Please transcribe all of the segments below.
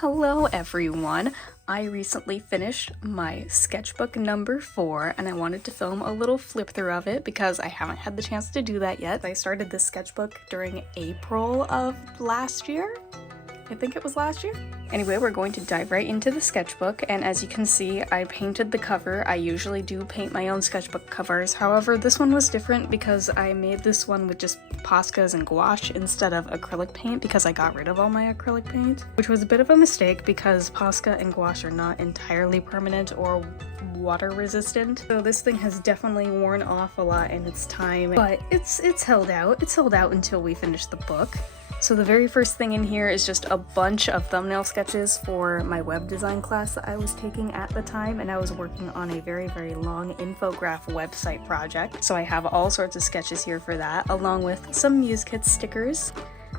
Hello everyone! I recently finished my sketchbook number 4 and I wanted to film a little flip through of it because I haven't had the chance to do that yet. I started this sketchbook during April of last year. I think it was last year. Anyway, we're going to dive right into the sketchbook, and as you can see, I painted the cover. I usually do paint my own sketchbook covers. However, this one was different because I made this one with just Poscas and gouache instead of acrylic paint because I got rid of all my acrylic paint, which was a bit of a mistake because Posca and gouache are not entirely permanent or water resistant. So this thing has definitely worn off a lot in its time, but it's held out. It's held out until we finish the book. So the very first thing in here is just a bunch of thumbnail sketches for my web design class that I was taking at the time, and I was working on a very long infograph website project. So I have all sorts of sketches here for that, along with some Muse Kits stickers.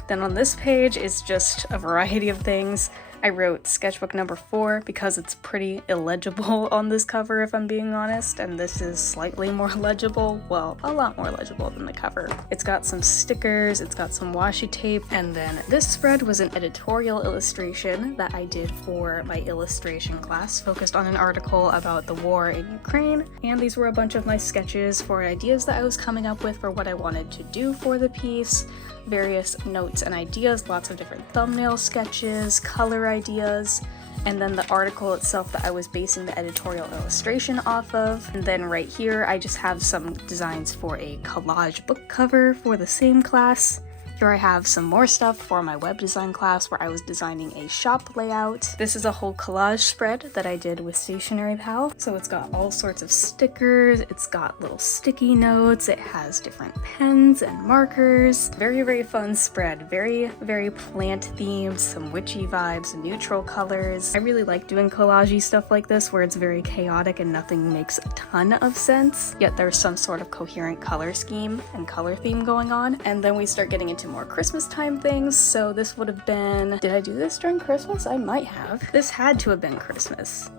Then on this page is just a variety of things. I wrote sketchbook number 4 because it's pretty illegible on this cover, if I'm being honest, and this is slightly more legible, well, a lot more legible than the cover. It's got some stickers, it's got some washi tape, and then this spread was an editorial illustration that I did for my illustration class, focused on an article about the war in Ukraine, and these were a bunch of my sketches for ideas that I was coming up with for what I wanted to do for the piece, various notes and ideas, lots of different thumbnail sketches, color ideas, and then the article itself that I was basing the editorial illustration off of. And then right here I just have some designs for a collage book cover for the same class. Here I have some more stuff for my web design class where I was designing a shop layout. This is a whole collage spread that I did with Stationery Pal. So it's got all sorts of stickers, it's got little sticky notes, it has different pens and markers. Very fun spread, very plant themed, some witchy vibes, neutral colors. I really like doing collage-y stuff like this where it's very chaotic and nothing makes a ton of sense, yet there's some sort of coherent color scheme and color theme going on. And then we start getting into more Christmas time things. So this would have been, did I do this during Christmas? I might have. This had to have been Christmas.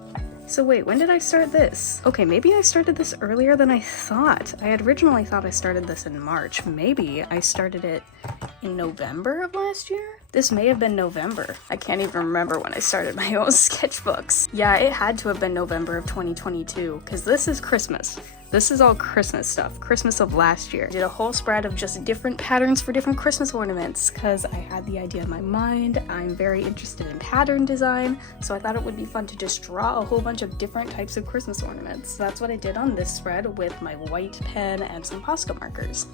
So wait, when did I start this? Okay, maybe I started this earlier than I thought. I had originally thought I started this in March. Maybe I started it in November of last year? This may have been November. I can't even remember when I started my own sketchbooks. Yeah, it had to have been November of 2022, because this is Christmas. This is all Christmas stuff, Christmas of last year. I did a whole spread of just different patterns for different Christmas ornaments because I had the idea in my mind. I'm very interested in pattern design, so I thought it would be fun to just draw a whole bunch of different types of Christmas ornaments. So that's what I did on this spread with my white pen and some Posca markers.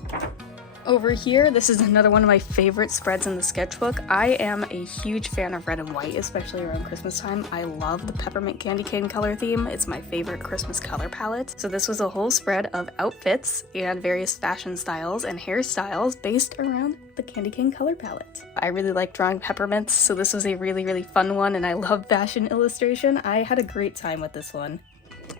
Over here, this is another one of my favorite spreads in the sketchbook. I am a huge fan of red and white, especially around Christmas time. I love the peppermint candy cane color theme. It's my favorite Christmas color palette. So this was a whole spread of outfits and various fashion styles and hairstyles based around the candy cane color palette. I really like drawing peppermints, so this was a really fun one, and I love fashion illustration. I had a great time with this one.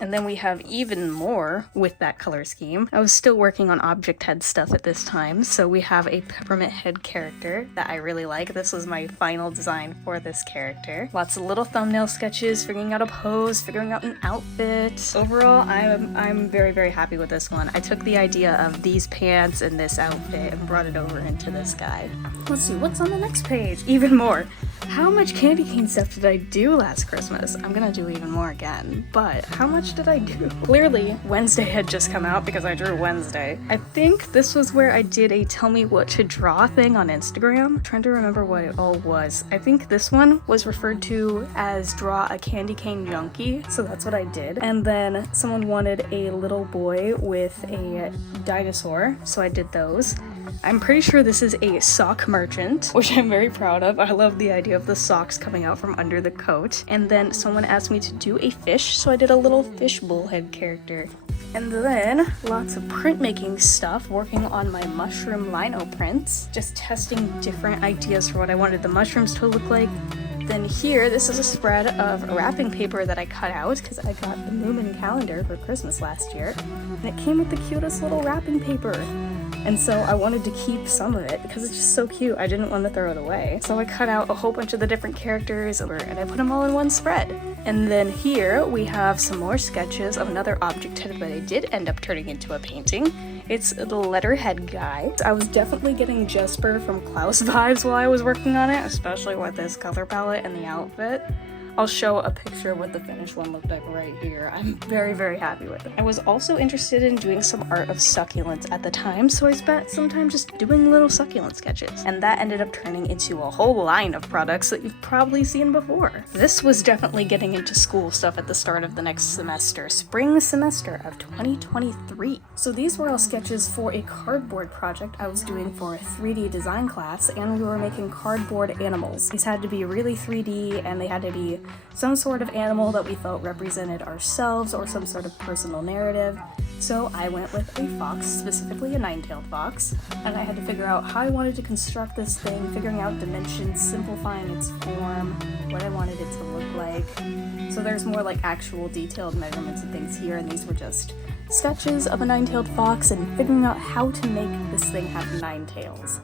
And then we have even more with that color scheme. I was still working on object head stuff at this time, so we have a peppermint head character that I really like. This was my final design for this character. Lots of little thumbnail sketches, figuring out a pose, figuring out an outfit. Overall, I'm very happy with this one. I took the idea of these pants and this outfit and brought it over into this guy. Let's see, what's on the next page? Even more. How much candy cane stuff did I do last Christmas? I'm gonna do even more again, but how much did I do? Clearly, Wednesday had just come out because I drew Wednesday. I think this was where I did a tell me what to draw thing on Instagram. I'm trying to remember what it all was. I think this one was referred to as draw a candy cane junkie, so that's what I did. And then someone wanted a little boy with a dinosaur, so I did those. I'm pretty sure this is a sock merchant, which I'm very proud of. I love the idea of the socks coming out from under the coat. And then someone asked me to do a fish, so I did a little fish bullhead character. And then lots of printmaking stuff, working on my mushroom lino prints, just testing different ideas for what I wanted the mushrooms to look like. Then here, this is a spread of wrapping paper that I cut out because I got the Moomin calendar for Christmas last year, and it came with the cutest little wrapping paper. And so I wanted to keep some of it because it's just so cute. I didn't want to throw it away. So I cut out a whole bunch of the different characters and I put them all in one spread. And then here we have some more sketches of another object head that I did end up turning into a painting. It's the letterhead guy. I was definitely getting Jesper from Klaus vibes while I was working on it, especially with this color palette and the outfit. I'll show a picture of what the finished one looked like right here. I'm very, very happy with it. I was also interested in doing some art of succulents at the time, so I spent some time just doing little succulent sketches. And that ended up turning into a whole line of products that you've probably seen before. This was definitely getting into school stuff at the start of the next semester, spring semester of 2023. So these were all sketches for a cardboard project I was doing for a 3D design class, and we were making cardboard animals. These had to be really 3D, and they had to be some sort of animal that we felt represented ourselves or some sort of personal narrative. So I went with a fox, specifically a nine-tailed fox, and I had to figure out how I wanted to construct this thing, figuring out dimensions, simplifying its form, what I wanted it to look like. So there's more like actual detailed measurements and things here, and these were just sketches of a nine-tailed fox and figuring out how to make this thing have 9 tails.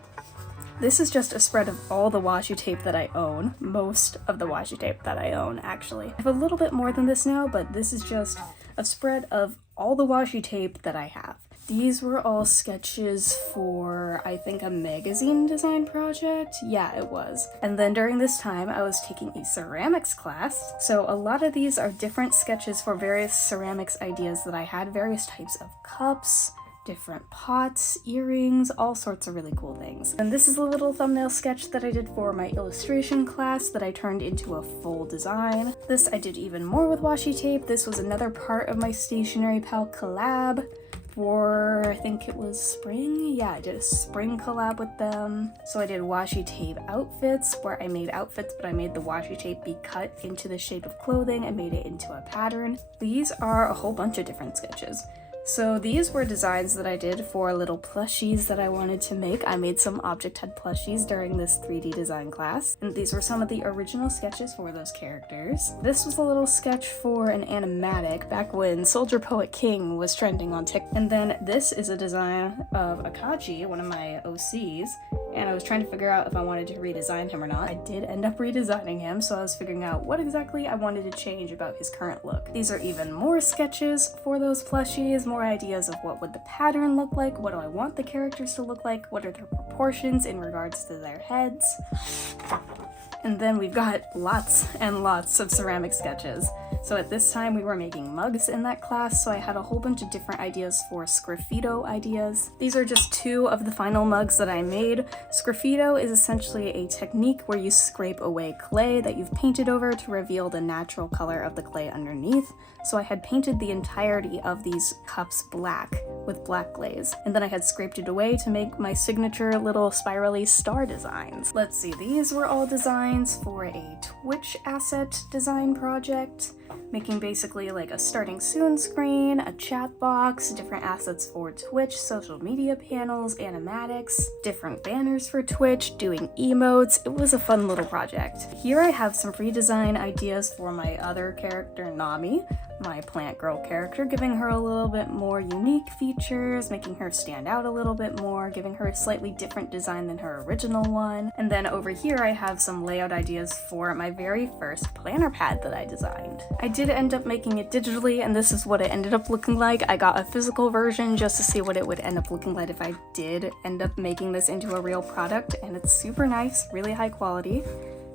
This is just a spread of all the washi tape that I own. Most of the washi tape that I own, actually. I have a little bit more than this now, but this is just a spread of all the washi tape that I have. These were all sketches for, I think, a magazine design project? Yeah, it was. And then during this time, I was taking a ceramics class. So a lot of these are different sketches for various ceramics ideas that I had, various types of cups, different pots, earrings, all sorts of really cool things. And this is a little thumbnail sketch that I did for my illustration class that I turned into a full design. This I did even more with washi tape. This was another part of my Stationery Pal collab for, I think it was spring? Yeah, I did a spring collab with them. So I did washi tape outfits where I made outfits, but I made the washi tape be cut into the shape of clothing and made it into a pattern. These are a whole bunch of different sketches. So these were designs that I did for little plushies that I wanted to make. I made some object head plushies during this 3D design class, and these were some of the original sketches for those characters. This was a little sketch for an animatic back when Soldier Poet King was trending on TikTok. And then this is a design of Akachi, one of my OCs, and I was trying to figure out if I wanted to redesign him or not. I did end up redesigning him, so I was figuring out what exactly I wanted to change about his current look. These are even more sketches for those plushies, more ideas of what would the pattern look like, what do I want the characters to look like, what are their proportions in regards to their heads. And then we've got lots and lots of ceramic sketches. So at this time we were making mugs in that class, so I had a whole bunch of different ideas for sgraffito ideas. These are just 2 of the final mugs that I made. Sgraffito is essentially a technique where you scrape away clay that you've painted over to reveal the natural color of the clay underneath. So I had painted the entirety of these cups black with black glaze, and then I had scraped it away to make my signature little spirally star designs. Let's see, these were all designs for a Twitch asset design project, making basically like a starting soon screen, a chat box, different assets for Twitch, social media panels, animatics, different banners for Twitch, doing emotes. It was a fun little project. Here I have some free design ideas for my other character, Nami, my plant girl character, giving her a little bit more unique features, making her stand out a little bit more, giving her a slightly different design than her original one. And then over here I have some layout ideas for my very first planner pad that I designed. I did end up making it digitally, and this is what it ended up looking like. I got a physical version just to see what it would end up looking like if I did end up making this into a real product, and it's super nice, really high quality.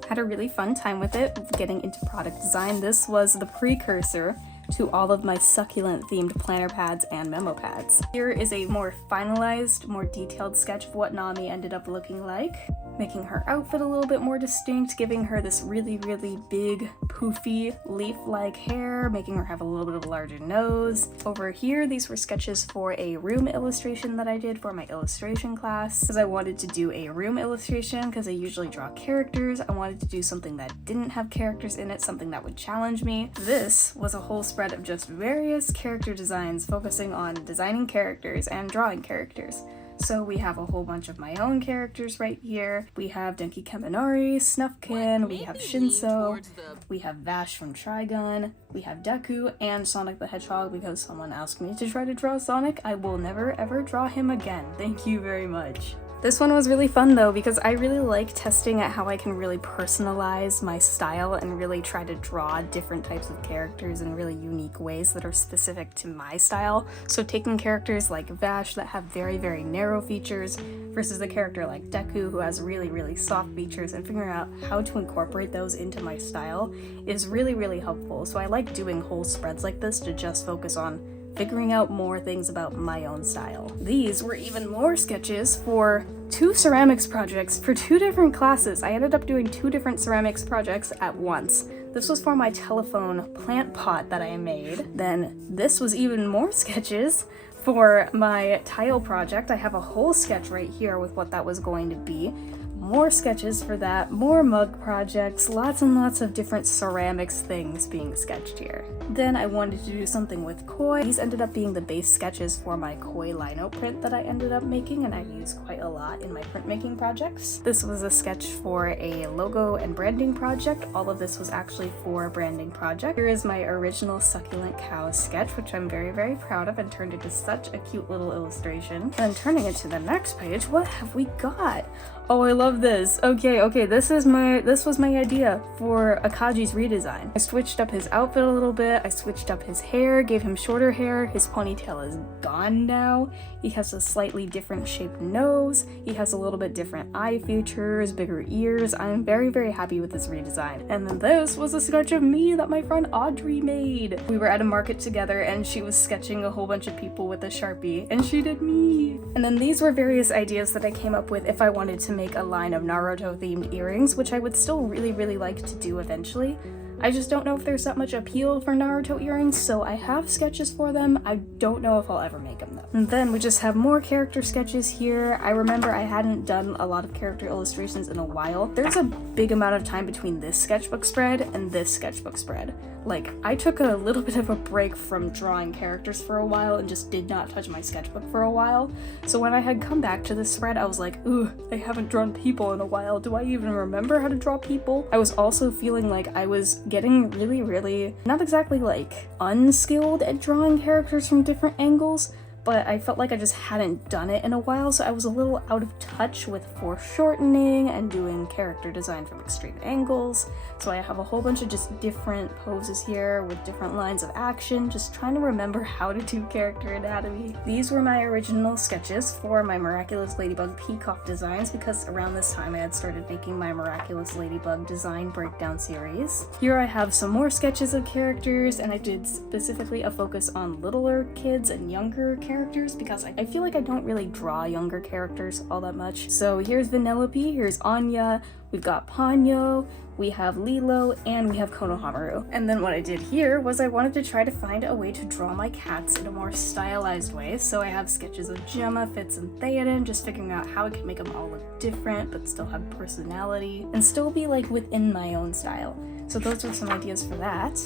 Had a really fun time with it, getting into product design. This was the precursor to all of my succulent themed planner pads and memo pads. Here is a more finalized, more detailed sketch of what Nami ended up looking like, making her outfit a little bit more distinct, giving her this really, really big, poofy, leaf-like hair, making her have a little bit of a larger nose. Over here, these were sketches for a room illustration that I did for my illustration class, because I wanted to do a room illustration, because I usually draw characters. I wanted to do something that didn't have characters in it, something that would challenge me. This was a whole spread of just various character designs focusing on designing characters and drawing characters. So we have a whole bunch of my own characters right here. We have Denki Kaminari, Snufkin, we have Shinso, we have Vash from Trigun, we have Deku, and Sonic the Hedgehog because someone asked me to try to draw Sonic. I will never ever draw him again. Thank you very much. This one was really fun though, because I really like testing at how I can really personalize my style and really try to draw different types of characters in really unique ways that are specific to my style. So taking characters like Vash that have very, very narrow features versus the character like Deku who has really, really soft features, and figuring out how to incorporate those into my style is really, really helpful. So I like doing whole spreads like this to just focus on figuring out more things about my own style. These were even more sketches for 2 ceramics projects for 2 different classes. I ended up doing 2 different ceramics projects at once. This was for my telephone plant pot that I made. Then this was even more sketches for my tile project. I have a whole sketch right here with what that was going to be. More sketches for that, more mug projects, lots and lots of different ceramics things being sketched here. Then I wanted to do something with koi. These ended up being the base sketches for my koi lino print that I ended up making, and I use quite a lot in my printmaking projects. This was a sketch for a logo and branding project. All of this was actually for a branding project. Here is my original succulent cow sketch, which I'm very, very proud of and turned into such a cute little illustration. And then turning it to the next page, what have we got? Oh, I love this. Okay, this was my idea for Akaji's redesign. I switched up his outfit a little bit, I switched up his hair, gave him shorter hair, his ponytail is gone now, he has a slightly different shaped nose, he has a little bit different eye features, bigger ears. I'm very, very happy with this redesign. And then this was a sketch of me that my friend Audrey made. We were at a market together and she was sketching a whole bunch of people with a Sharpie, and she did me. And then these were various ideas that I came up with if I wanted to make a line of Naruto themed earrings, which I would still really, really like to do eventually. I just don't know if there's that much appeal for Naruto earrings, so I have sketches for them. I don't know if I'll ever make them though. And then we just have more character sketches here. I remember I hadn't done a lot of character illustrations in a while. There's a big amount of time between this sketchbook spread and this sketchbook spread. Like, I took a little bit of a break from drawing characters for a while and just did not touch my sketchbook for a while. So when I had come back to this spread, I was like, ooh, I haven't drawn people in a while. Do I even remember how to draw people? I was also feeling like I was getting really, really, not exactly like unskilled at drawing characters from different angles, but I felt like I just hadn't done it in a while, so I was a little out of touch with foreshortening and doing character design from extreme angles. So I have a whole bunch of just different poses here with different lines of action, just trying to remember how to do character anatomy. These were my original sketches for my Miraculous Ladybug Peacock designs, because around this time I had started making my Miraculous Ladybug design breakdown series. Here I have some more sketches of characters, and I did specifically a focus on littler kids and younger characters because I feel like I don't really draw younger characters all that much. So here's Vanellope, here's Anya, we've got Ponyo, we have Lilo, and we have Konohamaru. And then what I did here was I wanted to try to find a way to draw my cats in a more stylized way. So I have sketches of Gemma, Fitz, and Theoden, just figuring out how I can make them all look different but still have personality and still be like within my own style. So those are some ideas for that.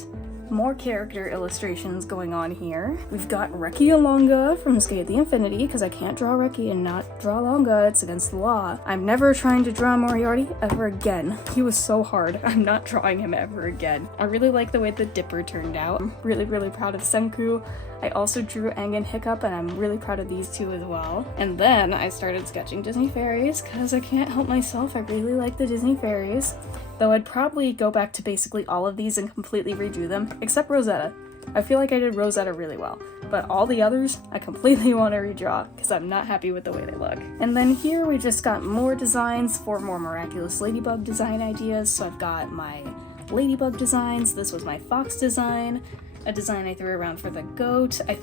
More character illustrations going on here. We've got Reki Alonga from Skate the Infinity, because I can't draw Reki and not draw Alonga, it's against the law. I'm never trying to draw Moriarty ever again. He was so hard. I'm not drawing him ever again. I really like the way the Dipper turned out. I'm really, really proud of Senku. I also drew Aang and Hiccup, and I'm really proud of these two as well. And then I started sketching Disney fairies, because I can't help myself. I really like the Disney fairies. Though I'd probably go back to basically all of these and completely redo them, except Rosetta. I feel like I did Rosetta really well, but all the others I completely want to redraw because I'm not happy with the way they look. And then here we just got more designs for more Miraculous Ladybug design ideas. So I've got my Ladybug designs, this was my Fox design, a design I threw around for the goat. I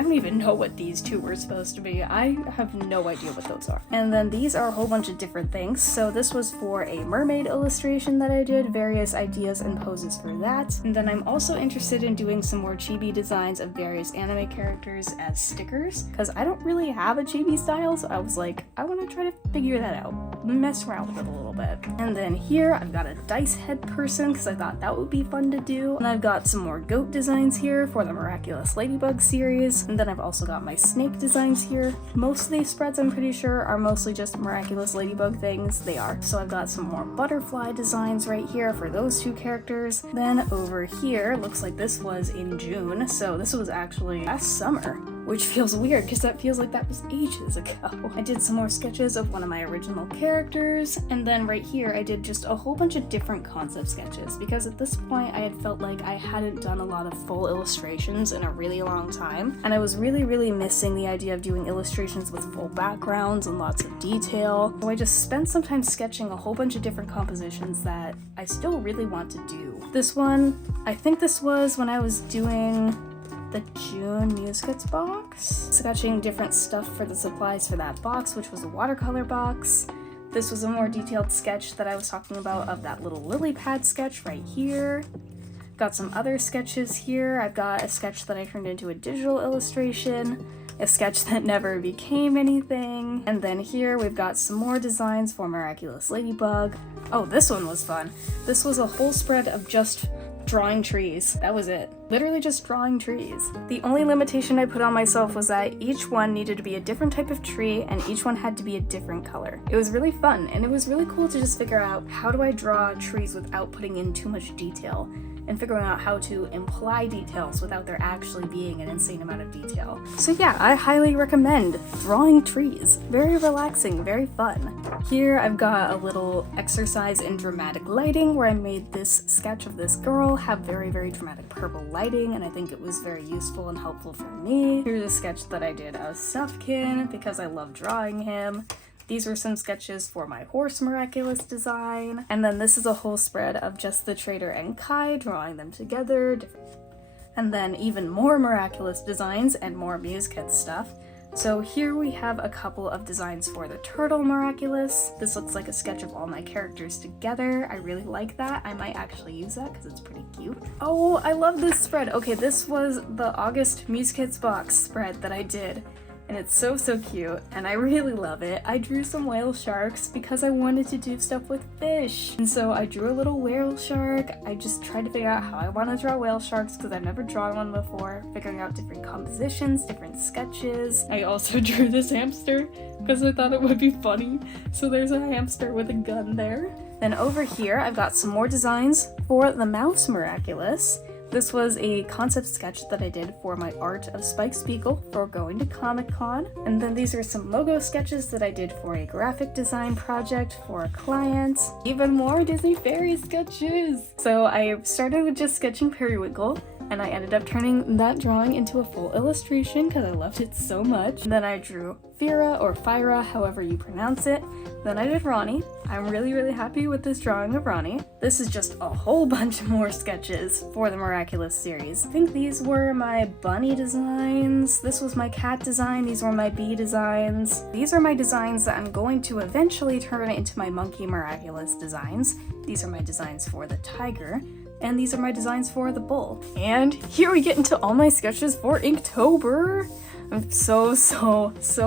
don't even know what these two were supposed to be. I have no idea what those are. And then these are a whole bunch of different things. So this was for a mermaid illustration that I did, various ideas and poses for that. And then I'm also interested in doing some more chibi designs of various anime characters as stickers, because I don't really have a chibi style, so I was like, I want to try to figure that out, mess around with it a little bit. And then here I've got a dice head person, because I thought that would be fun to do. And I've got some more goat designs here for the Miraculous Ladybug series, and then I've also got my snake designs here. Most of these spreads, I'm pretty sure, are mostly just Miraculous Ladybug things. They are. So I've got some more butterfly designs right here for those two characters. Then over here, looks like this was in June, so this was actually last summer. which feels weird because that feels like that was ages ago. I did some more sketches of one of my original characters, and then right here I did just a whole bunch of different concept sketches because at this point I had felt like I hadn't done a lot of full illustrations in a really long time, and I was really missing the idea of doing illustrations with full backgrounds and lots of detail. So I just spent some time sketching a whole bunch of different compositions that I still really want to do. This one, I think this was when I was doing the June Muse Kits box, sketching different stuff for the supplies for that box, which was a watercolor box. This was a more detailed sketch that I was talking about of that little lily pad sketch right here. Got some other sketches here. I've got a sketch that I turned into a digital illustration, a sketch that never became anything, and then here we've got some more designs for Miraculous Ladybug. Oh, this one was fun. This was a whole spread of just drawing trees. That was it. Literally just drawing trees. The only limitation I put on myself was that each one needed to be a different type of tree and each one had to be a different color. It was really fun and it was really cool to just figure out how do I draw trees without putting in too much detail and figuring out how to imply details without there actually being an insane amount of detail. So yeah, I highly recommend drawing trees. Very relaxing, very fun. Here I've got a little exercise in dramatic lighting where I made this sketch of this girl have very dramatic purple lighting, and I think it was very useful and helpful for me. Here's a sketch that I did of Snuffkin because I love drawing him. These were some sketches for my horse Miraculous design. And then this is a whole spread of just the Trader and Kai, drawing them together. And then even more Miraculous designs and more Muse Kits stuff. So here we have a couple of designs for the turtle Miraculous. This looks like a sketch of all my characters together. I really like that. I might actually use that because it's pretty cute. Oh, I love this spread. Okay, this was the August Muse Kits box spread that I did. And it's so cute, and I really love it. I drew some whale sharks because I wanted to do stuff with fish. And so I drew a little whale shark. I just tried to figure out how I want to draw whale sharks because I've never drawn one before, figuring out different compositions, different sketches. I also drew this hamster because I thought it would be funny. So there's a hamster with a gun there. Then over here, I've got some more designs for the mouse Miraculous. This was a concept sketch that I did for my art of Spike Spiegel for going to Comic-Con. And then these are some logo sketches that I did for a graphic design project for a client. Even more Disney Fairy sketches! So I started with just sketching Periwinkle, and I ended up turning that drawing into a full illustration because I loved it so much. And then I drew Fira or Fyra, however you pronounce it. Then I did Ronnie. I'm really happy with this drawing of Ronnie. This is just a whole bunch more sketches for the Miraculous series. I think these were my bunny designs. This was my cat design. These were my bee designs. These are my designs that I'm going to eventually turn into my monkey Miraculous designs. These are my designs for the tiger. And these are my designs for the bull. And here we get into all my sketches for Inktober. I'm so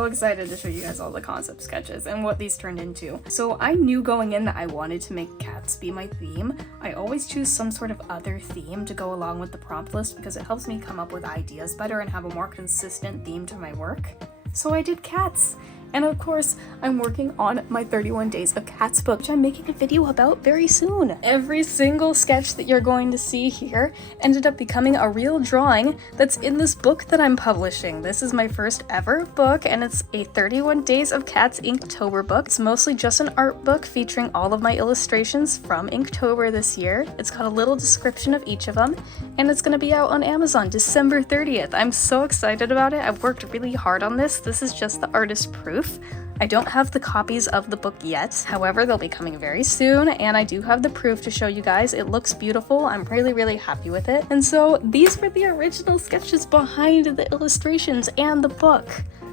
excited to show you guys all the concept sketches and what these turned into. So I knew going in that I wanted to make cats be my theme. I always choose some sort of other theme to go along with the prompt list because it helps me come up with ideas better and have a more consistent theme to my work. So I did cats. And of course, I'm working on my 31 Days of Cats book, which I'm making a video about very soon. Every single sketch that you're going to see here ended up becoming a real drawing that's in this book that I'm publishing. This is my first ever book, and it's a 31 Days of Cats Inktober book. It's mostly just an art book featuring all of my illustrations from Inktober this year. It's got a little description of each of them, and it's going to be out on Amazon December 30th. I'm so excited about it. I've worked really hard on this. This is just the artist proof. I don't have the copies of the book yet, however they'll be coming very soon, and I do have the proof to show you guys. It looks beautiful. I'm really happy with it. And so these were the original sketches behind the illustrations and the book.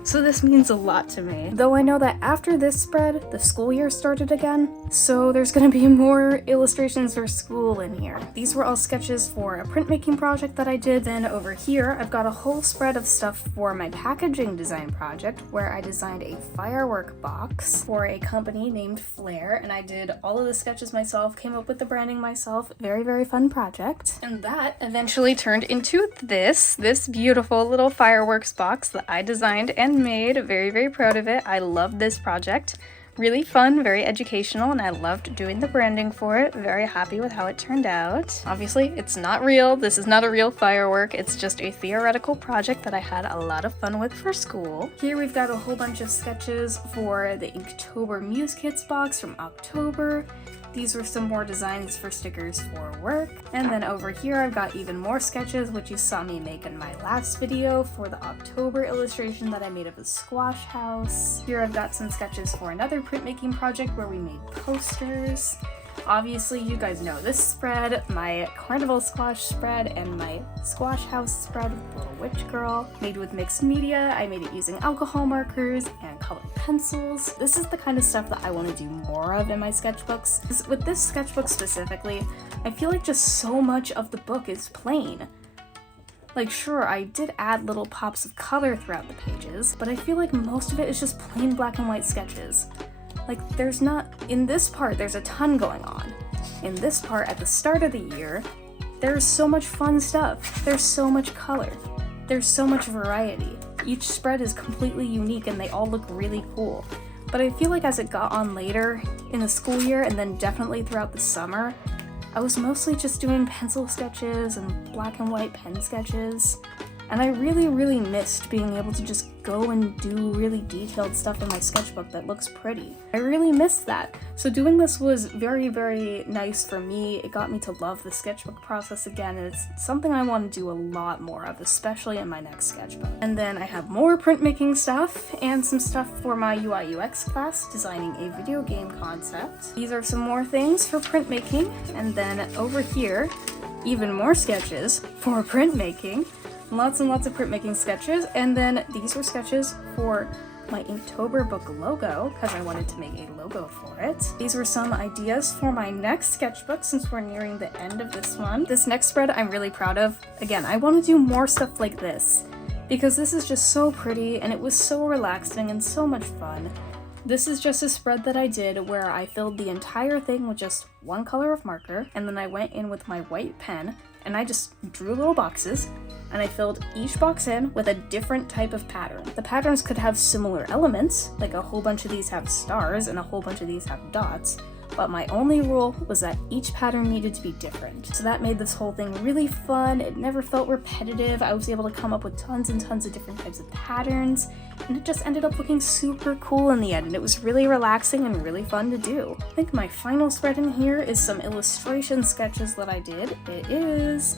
So this means a lot to me. Though I know that after this spread, the school year started again, so there's gonna be more illustrations for school in here. These were all sketches for a printmaking project that I did. Then over here, I've got a whole spread of stuff for my packaging design project, where I designed a firework box for a company named Flare, and I did all of the sketches myself, came up with the branding myself. Very fun project. And that eventually turned into this beautiful little fireworks box that I designed and made. Very proud of it. I love this project. Really fun, very educational, and I loved doing the branding for it. Very happy with how it turned out. Obviously, it's not real. This is not a real firework. It's just a theoretical project that I had a lot of fun with for school. Here we've got a whole bunch of sketches for the Inktober Muse Kits box from October. These were some more designs for stickers for work. And then over here I've got even more sketches, which you saw me make in my last video for the October illustration that I made of the squash house. Here I've got some sketches for another printmaking project where we made posters. Obviously, you guys know this spread, my carnival squash spread and my squash house spread with Little Witch Girl, made with mixed media. I made it using alcohol markers and colored pencils. This is the kind of stuff that I want to do more of in my sketchbooks. With this sketchbook specifically, I feel like just so much of the book is plain. Like, sure, I did add little pops of color throughout the pages, but I feel like most of it is just plain black and white sketches. Like, there's not, in this part, there's a ton going on. In this part, at the start of the year, there's so much fun stuff. There's so much color. There's so much variety. Each spread is completely unique and they all look really cool. But I feel like as it got on later in the school year and then definitely throughout the summer, I was mostly just doing pencil sketches and black and white pen sketches. And I really missed being able to just go and do really detailed stuff in my sketchbook that looks pretty. I really missed that. So doing this was very nice for me. It got me to love the sketchbook process again, and it's something I want to do a lot more of, especially in my next sketchbook. And then I have more printmaking stuff and some stuff for my UI UX class, designing a video game concept. These are some more things for printmaking, and then over here, even more sketches for printmaking. Lots and lots of printmaking sketches, and then these were sketches for my Inktober book logo, because I wanted to make a logo for it. These were some ideas for my next sketchbook since we're nearing the end of this one. This next spread I'm really proud of. Again, I want to do more stuff like this, because this is just so pretty, and it was so relaxing and so much fun. This is just a spread that I did where I filled the entire thing with just one color of marker, and then I went in with my white pen, and I just drew little boxes, and I filled each box in with a different type of pattern. The patterns could have similar elements, like a whole bunch of these have stars and a whole bunch of these have dots, but my only rule was that each pattern needed to be different. So that made this whole thing really fun. It never felt repetitive. I was able to come up with tons and tons of different types of patterns, and it just ended up looking super cool in the end, and it was really relaxing and really fun to do. I think my final spread in here is some illustration sketches that I did.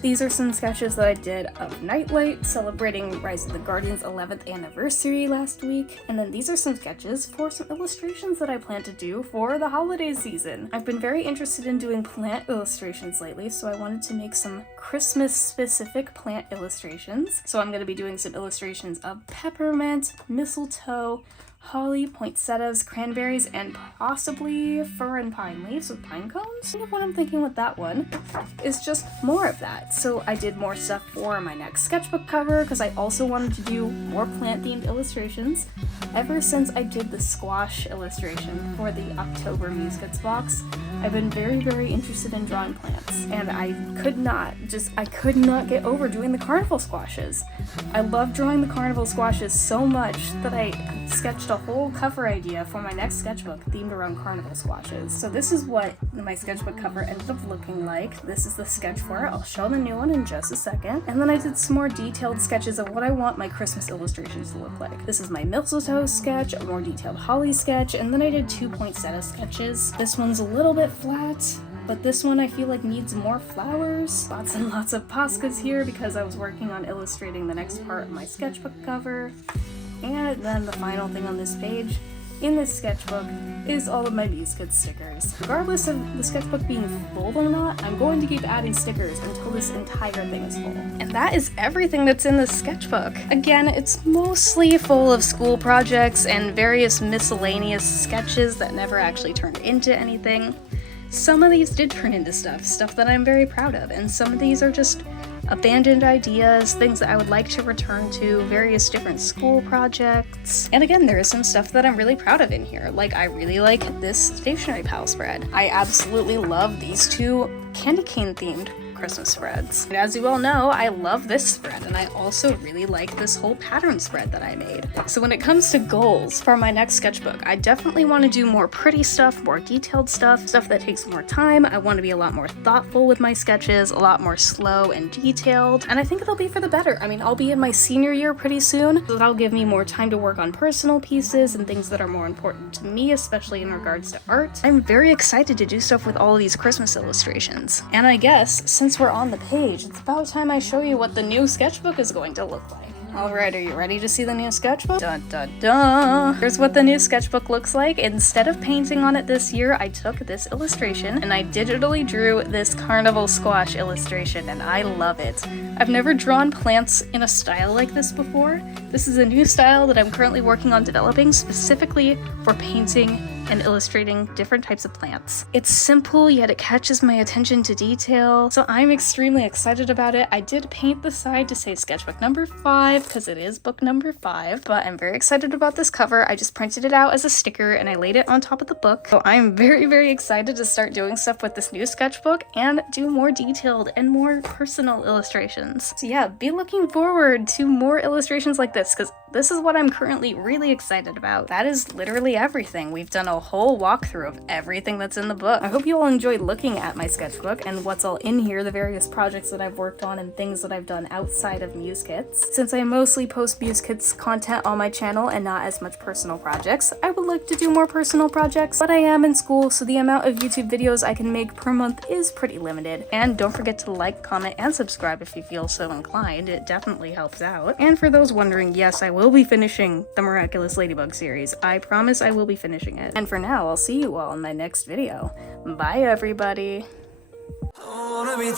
These are some sketches that I did of Nightlight, celebrating Rise of the Guardians' 11th anniversary last week, and then these are some sketches for some illustrations that I plan to do for the holiday season. I've been very interested in doing plant illustrations lately, so I wanted to make some Christmas-specific plant illustrations. So I'm going to be doing some illustrations of peppermint, mistletoe, holly, poinsettias, cranberries, and possibly fir and pine leaves with pine cones. Kind of what I'm thinking with that one is just more of that. So I did more stuff for my next sketchbook cover because I also wanted to do more plant-themed illustrations. Ever since I did the squash illustration for the October Muse Kits box, I've been very interested in drawing plants, and I could not get over doing the carnival squashes. I love drawing the carnival squashes so much that I sketched a whole cover idea for my next sketchbook themed around carnival squashes. So this is what my sketchbook cover ended up looking like. This is the sketch for it. I'll show the new one in just a second. And then I did some more detailed sketches of what I want my Christmas illustrations to look like. This is my mistletoe sketch, a more detailed holly sketch, and then I did 2 poinsettia sketches. This one's a little bit flat, but this one I feel like needs more flowers. Lots and lots of Poscas here because I was working on illustrating the next part of my sketchbook cover. And then the final thing on this page in this sketchbook is all of my Muse Kits stickers. Regardless of the sketchbook being full or not, I'm going to keep adding stickers until this entire thing is full. And that is everything that's in this sketchbook. Again, it's mostly full of school projects and various miscellaneous sketches that never actually turned into anything. Some of these did turn into stuff that I'm very proud of, and some of these are just abandoned ideas, things that I would like to return to, various different school projects. And again, there is some stuff that I'm really proud of in here. Like, I really like this stationery pal spread. I absolutely love these two candy cane themed Christmas spreads. And as you all know, I love this spread, and I also really like this whole pattern spread that I made. So when it comes to goals for my next sketchbook, I definitely want to do more pretty stuff, more detailed stuff that takes more time. I want to be a lot more thoughtful with my sketches, a lot more slow and detailed, and I think it'll be for the better. I mean, I'll be in my senior year pretty soon, so that'll give me more time to work on personal pieces and things that are more important to me, especially in regards to art. I'm very excited to do stuff with all of these Christmas illustrations. And I guess, since we're on the page, it's about time I show you what the new sketchbook is going to look like. Alright, are you ready to see the new sketchbook? Dun dun dun! Here's what the new sketchbook looks like. Instead of painting on it this year, I took this illustration and I digitally drew this carnival squash illustration, and I love it. I've never drawn plants in a style like this before. This is a new style that I'm currently working on developing specifically for painting and illustrating different types of plants. It's simple, yet it catches my attention to detail, so I'm extremely excited about it. I did paint the side to say sketchbook number 5, because it is book number 5, but I'm very excited about this cover. I just printed it out as a sticker and I laid it on top of the book, so I'm very, very excited to start doing stuff with this new sketchbook and do more detailed and more personal illustrations. So yeah, be looking forward to more illustrations like this, because this is what I'm currently really excited about. That is literally everything. We've done a whole walkthrough of everything that's in the book. I hope you all enjoyed looking at my sketchbook and what's all in here, the various projects that I've worked on and things that I've done outside of Muse Kits. Since I mostly post Muse Kits content on my channel and not as much personal projects, I would like to do more personal projects, but I am in school, so the amount of YouTube videos I can make per month is pretty limited. And don't forget to like, comment, and subscribe if you feel so inclined. It definitely helps out. And for those wondering, yes, I will be finishing the Miraculous Ladybug series. I promise I will be finishing it. And for now, I'll see you all in my next video. Bye, everybody! I wanna be